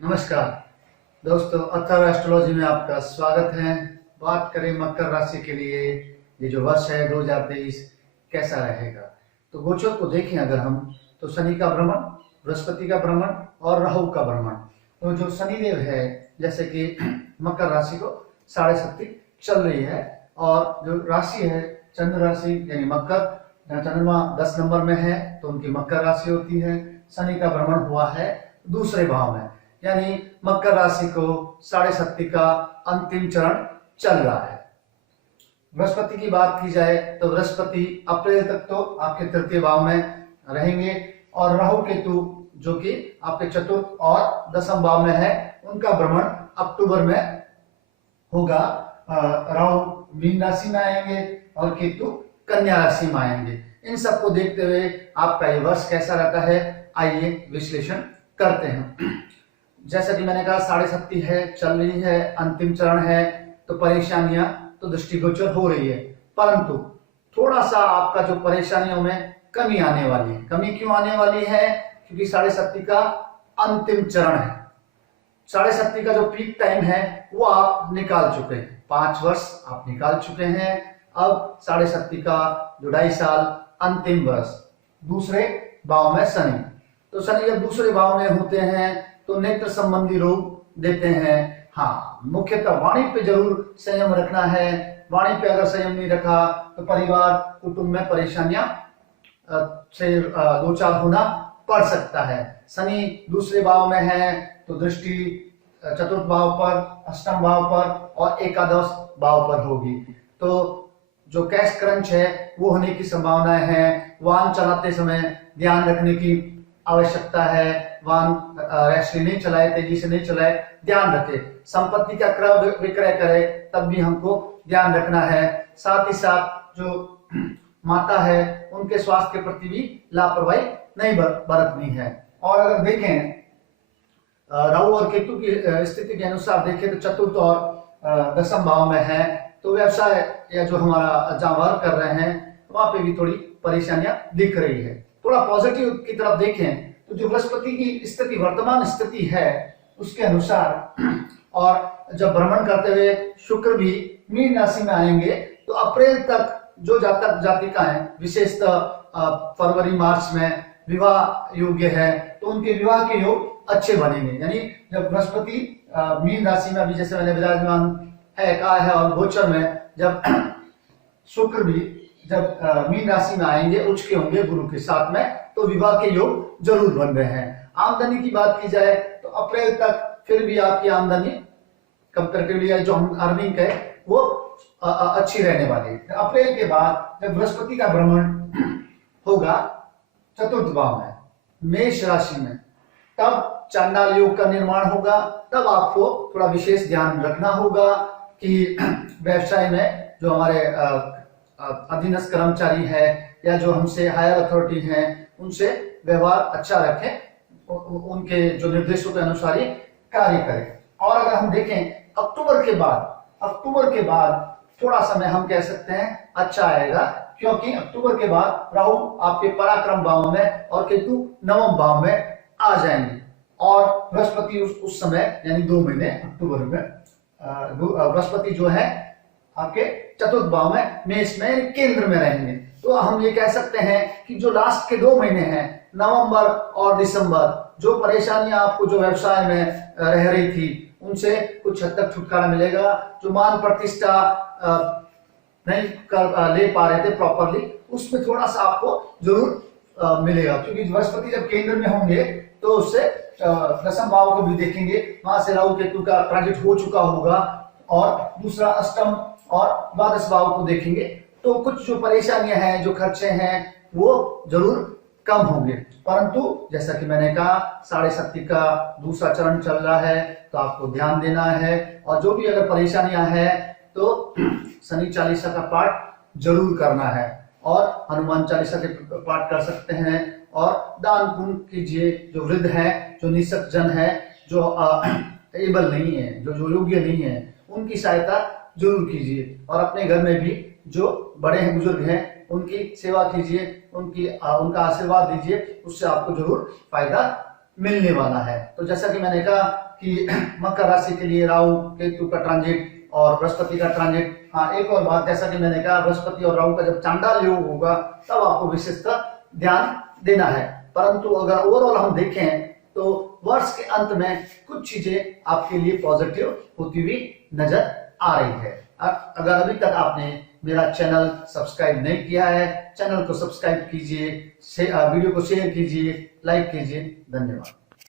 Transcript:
नमस्कार दोस्तों, अथर एस्ट्रोलॉजी में आपका स्वागत है। बात करें मकर राशि के लिए ये जो वर्ष है 2023 कैसा रहेगा। तो गोचर को देखें अगर हम, तो शनि का भ्रमण, बृहस्पति का भ्रमण और राहु का भ्रमण। तो जो शनिदेव है जैसे कि मकर राशि को 7.5 चल रही है, और जो राशि है चंद्र राशि यानी मकर, जहाँ चंद्रमा 10 नंबर में है तो उनकी मकर राशि होती है। शनि का भ्रमण हुआ है दूसरे भाव में, यानी मकर राशि को 7.5 का अंतिम चरण चल रहा है। बृहस्पति की बात की जाए तो बृहस्पति अप्रैल तक तो आपके तृतीय भाव में रहेंगे, और राहु केतु जो कि आपके चतुर्थ और दसम भाव में है, उनका भ्रमण अक्टूबर में होगा। राहु मीन राशि में आएंगे और केतु कन्या राशि में आएंगे। इन सबको देखते हुए आपका ये वर्ष कैसा रहता है, आइए विश्लेषण करते हैं। जैसा कि मैंने कहा 7.5 है, चल रही है, अंतिम चरण है, तो परेशानियां तो दृष्टिगोचर हो रही है, परंतु थोड़ा सा आपका जो परेशानियों में कमी आने वाली है। कमी क्यों आने वाली है? क्योंकि 7.5 का अंतिम चरण है। 7.5 का जो पीक टाइम है वो आप निकाल चुके हैं, 5 वर्ष आप निकाल चुके हैं। अब 7.5 का जो 2.5 साल अंतिम वर्ष, दूसरे भाव में शनि। तो शनि जब दूसरे भाव में होते हैं तो नेत्र संबंधी रोग देते हैं। हाँ, मुख्यतः वाणी पे जरूर संयम रखना है। वाणी पे अगर संयम नहीं रखा तो परिवार कुटुंब में परेशानियां से दो चार होना पड़ सकता है। शनि दूसरे भाव में है तो दृष्टि चतुर्थ भाव पर, अष्टम भाव पर और एकादश भाव पर होगी। तो जो कैश क्रंच है वो होने की संभावनाएं हैं। वाहन चलाते समय ध्यान रखने की आवश्यकता है। वाहन रैशली नहीं चलाए, तेजी से नहीं चलाए, ध्यान रखे। संपत्ति का क्रय विक्रय करे तब भी हमको ध्यान रखना है। साथ ही साथ जो माता है उनके स्वास्थ्य के प्रति भी लापरवाही नहीं बरतनी है। और अगर देखें राहु और केतु की स्थिति के अनुसार देखें तो चतुर्थ और दसम भाव में है, तो व्यवसाय या जो हमारा जहाँ वर्क कर रहे हैं वहां पे भी थोड़ी परेशानियां दिख रही है। थोड़ा पॉजिटिव की तरफ देखें तो जो बृहस्पति की स्थिति, वर्तमान स्थिति है उसके अनुसार, और जब भ्रमण करते हुए शुक्र भी मीन राशि में आएंगे, तो अप्रैल तक जो जातक जातिकाएं विशेषतः फरवरी मार्च में विवाह योग्य है तो उनके विवाह के योग अच्छे बनेंगे। यानी जब बृहस्पति मीन राशि में, अभी जैसे मैंने विराजमान है कहा है, और गोचर में जब शुक्र भी जब मीन राशि में आएंगे, उच्च के होंगे गुरु के साथ में, तो विवाह के योग जरूर बन रहे हैं। आमदनी की बात की जाए तो अप्रैल तक फिर भी आपकी आमदनी कंपैरेटिवली जो हम अर्निंग है वो अच्छी रहने वाली है। अप्रैल के बाद जब बृहस्पति का भ्रमण होगा चतुर्थ भाव में, मेष राशि में, तब चांडाल योग का निर्माण होगा। तब आपको थोड़ा विशेष ध्यान रखना होगा कि व्यवसाय में जो हमारे अधीनस्थ कर्मचारी है या जो हमसे हायर अथॉरिटी हैं उनसे व्यवहार अच्छा रखें, उनके जो निर्देशों के अनुसार ही कार्य करें। और अगर हम देखें अक्टूबर के बाद थोड़ा समय हम कह सकते हैं अच्छा आएगा, क्योंकि अक्टूबर के बाद राहु आपके पराक्रम भाव में और केतु नवम भाव में आ जाएंगे, और बृहस्पति उस समय यानी 2 महीने अक्टूबर में बृहस्पति जो है आपके चतुर्थ भाव में, मेष में, केंद्र में रहेंगे। तो हम ये कह सकते हैं कि जो लास्ट के 2 महीने हैं, नवंबर और दिसंबर, जो परेशानियां आपको जो व्यवसाय में रह रही थी उनसे कुछ हद तक छुटकारा मिलेगा। जो मान प्रतिष्ठा नहीं कर ले पा रहे थे प्रॉपरली, उसमें थोड़ा सा आपको जरूर मिलेगा, क्योंकि बृहस्पति जब केंद्र में होंगे तो उससे दसम भाव को भी देखेंगे, वहां से राहु केतु का ट्रांजिट हो चुका होगा, और दूसरा अष्टम और द्वादश भाव को देखेंगे, तो कुछ जो परेशानियां हैं, जो खर्चे हैं, वो जरूर कम होंगे। परंतु जैसा कि मैंने कहा 7.5 का दूसरा चरण चल रहा है, तो आपको ध्यान देना है। और जो भी अगर परेशानियां हैं तो शनि चालीसा का पाठ जरूर करना है, और हनुमान चालीसा के पाठ कर सकते हैं, और दान पुण्य कीजिए। जो वृद्ध है, जो निःशक्त जन है, जो एबल नहीं है, जो योग्य नहीं है, उनकी सहायता जरूर कीजिए। और अपने घर में भी जो बड़े हैं, बुजुर्ग हैं, उनकी सेवा कीजिए, उनका आशीर्वाद दीजिए, उससे आपको जरूर फायदा मिलने वाला है। तो जैसा कि मैंने कहा कि मकर राशि के लिए राहु केतु का ट्रांजिट और बृहस्पति का ट्रांजिट। हाँ, एक और बात, जैसा कि मैंने कहा बृहस्पति और राहु का जब चांडाल योग होगा तब आपको विशेषतः ध्यान देना है। परंतु अगर ओवरऑल हम देखें तो वर्ष के अंत में कुछ चीजें आपके लिए पॉजिटिव होती हुई नजर आ रही है। अगर अभी तक आपने मेरा चैनल सब्सक्राइब नहीं किया है, चैनल को सब्सक्राइब कीजिए, वीडियो को शेयर कीजिए, लाइक कीजिए। धन्यवाद।